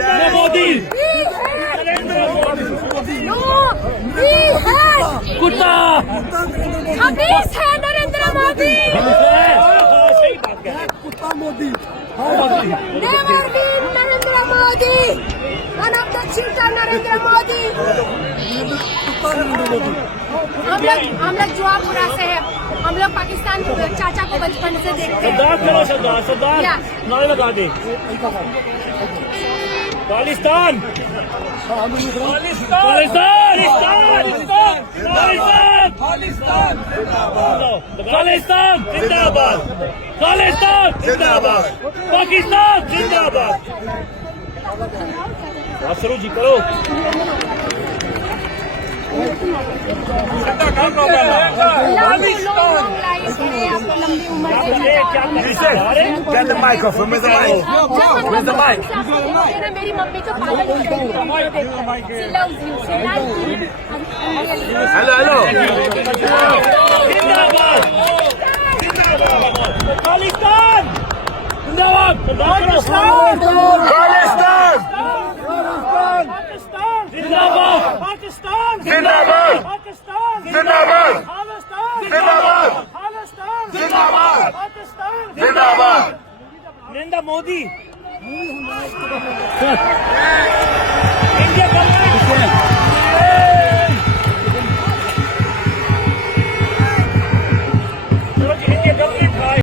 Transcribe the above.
नरेंद्र मोदी कुत्ता खबीस है नरेंद्र मोदी कुत्ता Modi never leave Narendra Modi one of the cheater Narendra Modi हम लोग जुआ बुरा से है हम लोग पाकिस्तान चाचा को बचपन से देखते हैं सरदार नारे लगा दे खालिस्तान जिंदाबाद खालिस्तान जिंदाबाद पाकिस्तान जिंदाबाद शुरू जी करो Get the microphone. Where's the mic? Where's the mic? मेरी मम्मी को पागल कर Hello, hello. जिंदाबाद खालिस्तान जिंदाबाद Khalistan! जिंदाबाद Pakistan Zindabad! Pakistan Zindabad! Khalistan Zindabad! Khalistan Zindabad! Pakistan Zindabad! Narendra Modi India